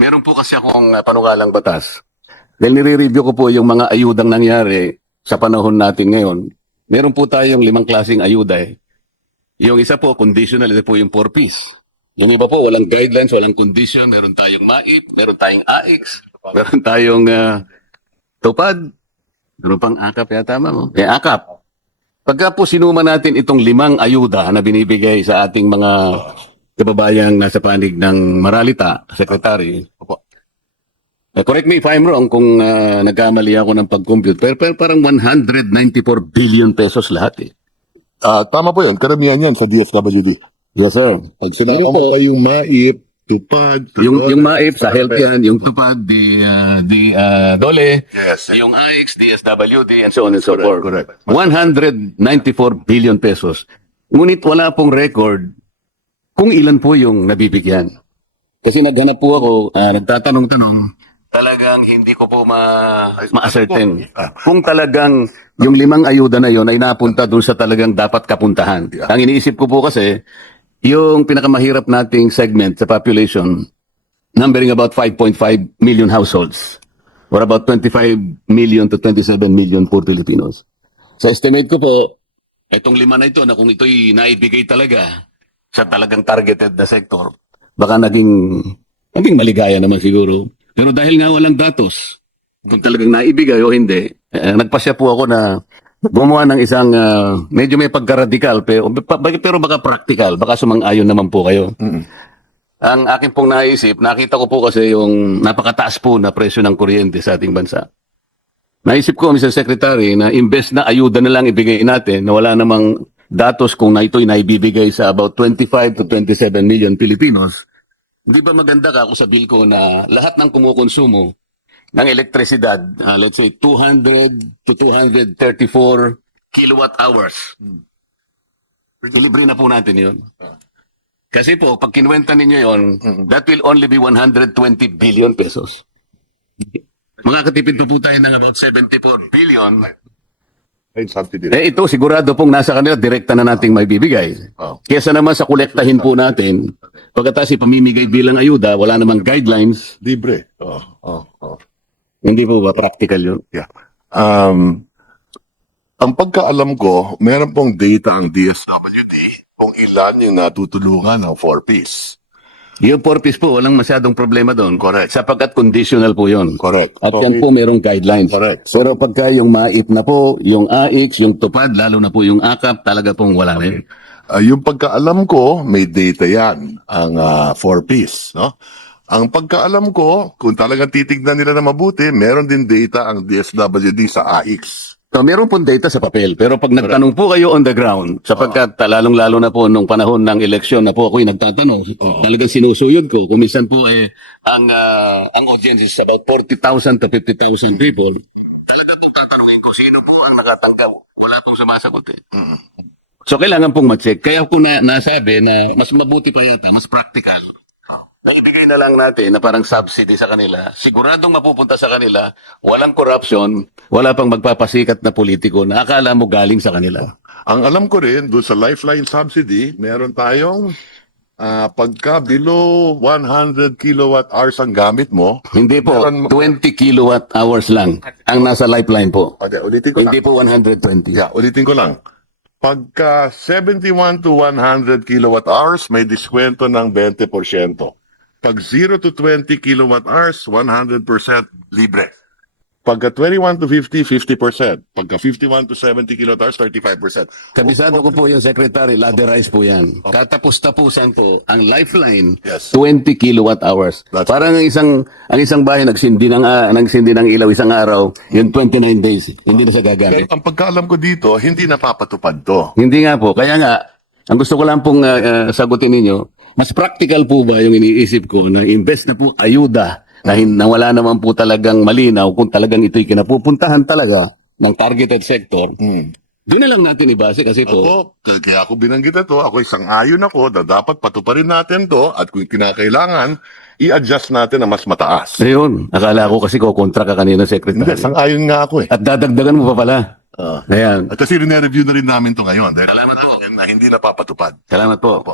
Meron po kasi akong panukalang batas. Dahil nire-review ko po yung mga ayudang nangyari sa panahon natin ngayon. Meron po tayong 5 klaseng ayuda eh. Yung isa po, conditional, ito po yung 4Ps. Yung iba po, walang guidelines, walang condition. Meron tayong MAIP, meron tayong AIX, meron tayong tupad, meron pang AKAP yata mo. AKAP. Pagka po sinuma natin itong 5 ayuda na binibigay sa ating mga kababayang nasa panig ng Maralita, Secretary, correct me if I'm wrong kung nagkamali ako ng pag-compute, pero parang 194 billion pesos lahat eh. Tama po yun. Karamihan yan sa DSWD. Yes, sir. Pag sinama mo pa yung MAIP, tupad, Yung MAIP sa health yan, yung tupad, di DOLE, Yes. yung AIX, DSWD, and so on and so forth. Correct. 194 billion pesos. Ngunit wala pong record kung ilan po yung nabibigyan. Kasi naghanap po ako, nagtatanong-tanong, talagang hindi ko po ma-ascertain. Kung talagang yung 5 ayuda na yon ay napunta dun sa talagang dapat kapuntahan. Ang iniisip ko po kasi, yung pinakamahirap nating segment sa population, numbering about 5.5 million households, or about 25 million to 27 million poor Filipinos. Sa estimate ko po, itong 5 na ito, na kung ito'y naibigay talaga sa talagang targeted na sector, baka naging maligaya naman siguro. Pero dahil nga walang datos, kung talagang naibigay o hindi, nagpasya po ako na gumawa ng isang medyo may pagka-radical pero baka practical, baka sumang-ayon naman po kayo. Ang akin pong naisip, nakita ko po kasi yung napakataas po na presyo ng kuryente sa ating bansa. Naisip ko, Mr. Secretary, na imbes na ayuda na lang ibigay natin, na wala namang datos kung na ito'y naibibigay sa about 25 to 27 million Filipinos, di ba maganda ka kung sabihin ko na lahat ng kumukonsumo ng elektrisidad, let's say 200 to 234 kilowatt hours. Ilibre na po natin yun. Kasi po, pag kinuwenta ninyo yun, that will only be 120 billion pesos. Makakatipid pa po tayo ng about 74 billion. Ay, subsidy. Ito, sigurado pong nasa kanila, direkta na nating may bibigay. Kesa naman sa kolektahin po natin, pagkatapos ipamimigay bilang ayuda, wala namang guidelines, Libre. hindi po ba practical yun? Yeah. Ang pagkaalam ko, meron pong data ang DSWD kung ilan yung natutulungan ng 4Ps. Yung 4Ps po, walang masyadong problema doon. Correct. Sapagkat conditional po yun. Correct. At yan po merong guidelines. Correct. Pero pagka yung MAIP na po, yung AIX, yung tupad, lalo na po yung AKAP, talaga pong wala na yun. Yung pagkaalam ko, may data yan, ang 4Ps. No? Ang pagkaalam ko, kung talagang titignan nila na mabuti, meron din data ang DSWD sa AIX. So, meron pong data sa papel. Pero pag nagtanong po kayo on the ground, sapagkat lalong-lalo na po nung panahon ng eleksyon na po ako'y nagtatanong, talagang sinusuyod ko. Kung minsan po ang audience is about 40,000 to 50,000 people, talagang pong tatanungin ko, sino po ang nakatanggap? Wala pong sumasagot eh. So, kailangan pong ma-check. Kaya ko nasabi na mas mabuti pa yata, mas practical. Ibigay na lang natin na parang subsidy sa kanila. Siguradong mapupunta sa kanila, walang corruption, wala pang magpapasikat na politiko na akala mo galing sa kanila. Ang alam ko rin, doon sa Lifeline Subsidy, meron tayong pagka below 100 kilowatt hours ang gamit mo. Hindi po, Meron- 20 kilowatt hours lang ang nasa lifeline po. Okay, ulitin ko lang. Hindi po 120. Yeah, ulitin ko lang. Pagka 71 to 100 kilowatt hours, may diskwento ng 20%. Pag 0 to 20 kilowatt hours, 100% libre. Pagka 21 to 50, 50%. Pagka 51 to 70 kilowatt hours, 35%. Kabisado ko po yung secretary, laderize po yan. Katapos-tapusan ko, ang lifeline, Yes. 20 kilowatt hours. That's Parang ang isang bahay nagsindi ng ilaw isang araw, yung 29 days, hindi na siya gagamit. Kaya ang pagkaalam ko dito, hindi napapatupad to. Hindi nga po. Kaya nga, ang gusto ko lang pong sagutin ninyo, mas practical po ba yung iniisip ko na invest na po ayuda na wala naman po talagang malinaw kung talagang ito'y kinapupuntahan talaga ng targeted sector. Doon na lang natin ibase kasi po, Kaya ako binanggit ito, ako isang ayon ako na dapat patuparin natin to at kung kinakailangan, i-adjust natin na mas mataas. ayun, akala ko kasi kontra ka kanina, Hindi, Secretary. isang ayon nga ako eh. At dadagdagan mo pa pala. Ayan. At kasi rin-review na rin namin to ngayon. Dahil Salamat po. na hindi napapatupad. Salamat po.